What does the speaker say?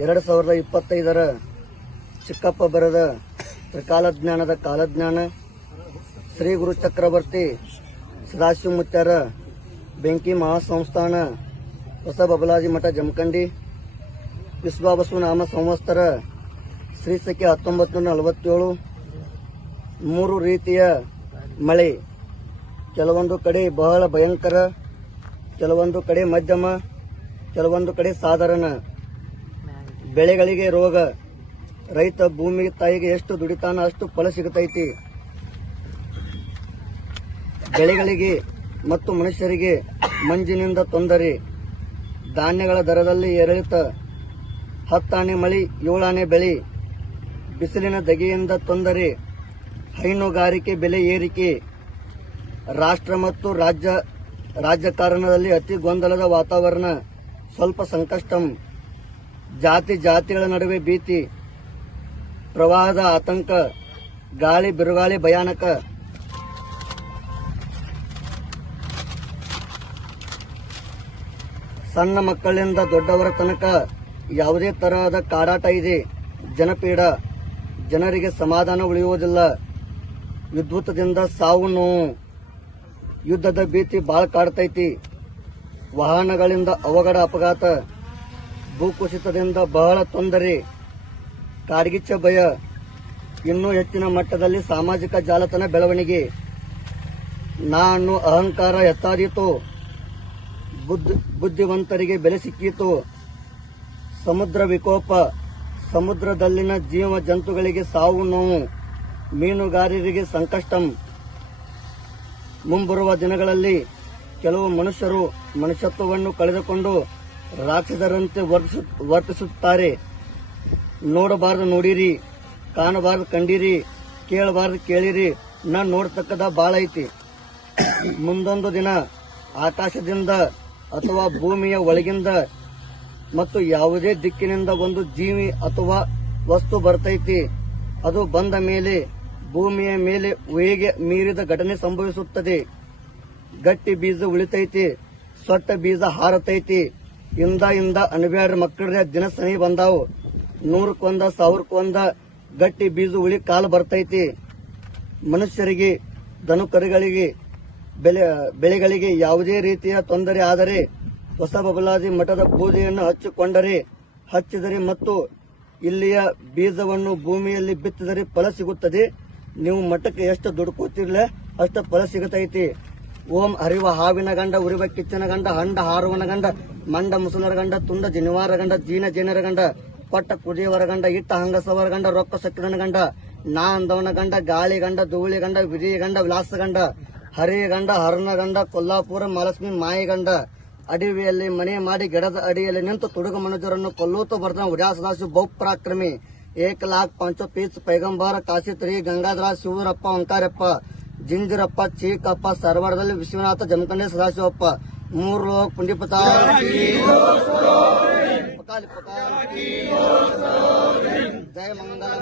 2025 ಚಿಕ್ಕಪ್ಪ ಬರೆದ ತ್ರಿಕಾಲಜ್ಞಾನದ ಕಾಲಜ್ಞಾನ ಶ್ರೀ ಗುರು ಚಕ್ರವರ್ತಿ ಸದಾಶಿವ ಮುತ್ಯಾರ ಬೆಂಕಿ ಮಹಾಸಂಸ್ಥಾನ ಹೊಸ ಬಬಲಾಜಿ ಮಠ ಜಮಖಂಡಿ ವಿಶ್ವಾವಸು ನಾಮ ಸಂವತ್ಸರ ಶ್ರೀ ಸಖಿ 1947 ಮೂರು ರೀತಿಯ ಮಳೆ, ಕೆಲವೊಂದು ಕಡೆ ಬಹಳ ಭಯಂಕರ, ಕೆಲವೊಂದು ಕಡೆ ಮಧ್ಯಮ, ಕೆಲವೊಂದು ಕಡೆ ಸಾಧಾರಣ. ಬೆಳೆಗಳಿಗೆ ರೋಗ, ರೈತ ಭೂಮಿ ತಾಯಿಗೆ ಎಷ್ಟು ದುಡಿತಾನ ಅಷ್ಟು ಫಲ ಸಿಗುತ್ತೈತಿ. ಬೆಳೆಗಳಿಗೆ ಮತ್ತು ಮನುಷ್ಯರಿಗೆ ಮಂಜಿನಿಂದ ತೊಂದರೆ, ಧಾನ್ಯಗಳ ದರದಲ್ಲಿ ಏರಿಳಿತ, 10 ಆನೆ ಮಳಿ 7 ಆನೆ ಬೆಳೆ, ಬಿಸಿಲಿನ ಧಗೆಯಿಂದ ತೊಂದರೆ, ಹೈನುಗಾರಿಕೆ ಬೆಲೆ ಏರಿಕೆ, ರಾಷ್ಟ್ರ ಮತ್ತು ರಾಜಕಾರಣದಲ್ಲಿ ಅತಿ ಗೊಂದಲದ ವಾತಾವರಣ, ಸ್ವಲ್ಪ ಸಂಕಷ್ಟಂ, ಜಾತಿಗಳ ನಡುವೆ ಭೀತಿ, ಪ್ರವಾಹದ ಆತಂಕ, ಗಾಳಿ ಬಿರುಗಾಳಿ ಭಯಾನಕ. ಸಣ್ಣ ಮಕ್ಕಳಿಂದ ದೊಡ್ಡವರ ತನಕ ಯಾವುದೇ ತರಹದ ಕಾಡಾಟ ಇದೆ. ಜನಪೀಡ, ಜನರಿಗೆ ಸಮಾಧಾನ ಉಳಿಯುವುದಿಲ್ಲ. ವಿದ್ಯುತ್ದಿಂದ ಸಾವು ನೋವು, ಯುದ್ಧದ ಭೀತಿ ಬಾಳ ಕಾಡ್ತೈತಿ. ವಾಹನಗಳಿಂದ ಅವಘಡ ಅಪಘಾತ, ಭೂಕುಸಿತದಿಂದ ಬಹಳ ತೊಂದರೆ, ಕಾಡ್ಗಿಚ್ಚ ಭಯ, ಇನ್ನೂ ಹೆಚ್ಚಿನ ಮಟ್ಟದಲ್ಲಿ ಸಾಮಾಜಿಕ ಜಾಲತಾಣ ಬೆಳವಣಿಗೆ, ನಾನು ಅಹಂಕಾರ ಎತ್ತಾದೀತು, ಬುದ್ಧಿವಂತರಿಗೆ ಬೆಲೆ ಸಿಕ್ಕೀತು, ಸಮುದ್ರ ವಿಕೋಪ, ಸಮುದ್ರದಲ್ಲಿನ ಜೀವ ಜಂತುಗಳಿಗೆ ಸಾವು ನೋವು, ಮೀನುಗಾರರಿಗೆ ಸಂಕಷ್ಟಂ. ಮುಂಬರುವ ದಿನಗಳಲ್ಲಿ ಕೆಲವು ಮನುಷ್ಯರು ಮನುಷ್ಯತ್ವವನ್ನು ಕಳೆದುಕೊಂಡು ರಾಕ್ಷಸರಂತೆ ವರ್ತಿಸುತ್ತಾರೆ. ನೋಡಬಾರದು ನೋಡಿರಿ, ಕಾಣಬಾರದು ಕಂಡಿರಿ, ಕೇಳಬಾರದು ಕೇಳಿರಿ. ನಾನು ನೋಡ್ತಕ್ಕದ ಬಾಳ ಐತಿ. ಮುಂದೊಂದು ದಿನ ಆಕಾಶದಿಂದ ಅಥವಾ ಭೂಮಿಯ ಒಳಗಿಂದ ಮತ್ತು ಯಾವುದೇ ದಿಕ್ಕಿನಿಂದ ಒಂದು ಜೀವಿ ಅಥವಾ ವಸ್ತು ಬರ್ತೈತಿ. ಅದು ಬಂದ ಮೇಲೆ ಭೂಮಿಯ ಮೇಲೆ ವೇಗ ಮೀರಿದ ಘಟನೆ ಸಂಭವಿಸುತ್ತದೆ. ಗಟ್ಟಿ ಬೀಜ ಉಳಿತೈತಿ, ಸೊಟ್ಟ ಬೀಜ ಹಾರತೈತಿ. ಇಂದ ಅನ್ಬ್ಯಾಡ್ರ ಮಕ್ಕಳ ದಿನ ಸನಿ ಬಂದಾವು. 100ಕೊಂದ 1000ಕೊಂದ ಗಟ್ಟಿ ಬೀಜ ಉಳಿ ಕಾಲ ಬರ್ತೈತಿ. ಮನುಷ್ಯರಿಗೆ, ದನುಕರುಗಳಿಗೆ, ಬೆಳೆಗಳಿಗೆ ಯಾವುದೇ ರೀತಿಯ ತೊಂದರೆ ಆದರೆ ಹೊಸ ಬಬಲಾಜಿ ಮಠದ ಪೂಜೆಯನ್ನು ಹಚ್ಚಿದರೆ ಮತ್ತು ಇಲ್ಲಿಯ ಬೀಜವನ್ನು ಭೂಮಿಯಲ್ಲಿ ಬಿತ್ತಿದರೆ ಫಲ ಸಿಗುತ್ತದೆ. ನೀವು ಮಠಕ್ಕೆ ಎಷ್ಟು ದುಡ್ಕೋತಿರ್ಲ ಅಷ್ಟು ಫಲ ಸಿಗುತ್ತೈತಿ. ಓಂ ಹರಿವ ಹಾವಿನ ಗಂಡ, ಉರಿವ ಕಿಚ್ಚನ ಗಂಡ, ಹಂಡ ಹಾರುವನ ಗಂಡ, ಮಂಡ ಮುಸುಲರ ಗಂಡ, ತುಂಡ ಜನಿವಾರ ಗಂಡ, ಜೀನ ಜೇನರ ಗಂಡ, ಕೊಟ್ಟ ಕುಡಿಯವರ ಗಂಡ, ಇಟ್ಟ ಹಂಗಸವರ ಗಂಡ, ರೊಕ್ಕ ಸಕ್ಕಿನ ಗಂಡ, ನಾ ಅಂದವನ ಗಂಡ, ಗಾಳಿ ಗಂಡ, ಧೂಳಿ ಗಂಡ, ವಿಜಯ ಗಂಡ, ವಿಲಾಸ ಗಂಡ, ಹರಿ ಗಂಡ, ಹರನ ಗಂಡ, ಕೊಲ್ಲಾಪುರ ಮಹಾಲಕ್ಷ್ಮಿ ಮಾಯಿ ಗಂಡ, ಅಡವಿಯಲ್ಲಿ ಮನೆ ಮಾಡಿ ಗಿಡದ ಅಡಿಯಲ್ಲಿ ನಿಂತು ತುಡುಗ ಮನುಜರನ್ನು ಕೊಲ್ಲೂತು ಬರ್ತಾನೆ ಉಡ್ಯಾ ಸದಾಶಿವ ಬಹುಪರಾಕ್ರಮಿ. 1,05,000 ಪೀಸ್ ಪೈಗಂಬರ ಕಾಶಿತ್ರಿ ಗಂಗಾಧರ ಶಿವರಪ್ಪ ಓಂಕಾರಪ್ಪ ಜಿಂಜಿರಪ್ಪ ಚೀಕಪ್ಪ ಸರ್ವರದಲ್ಲಿ ವಿಶ್ವನಾಥ ಜಮಖಂಡಿ ಸದಾಶಿವಪ್ಪ 3 ಲೋಕ ಪುಂಡಿಪತ ಜಯ ಮಂಗಲ.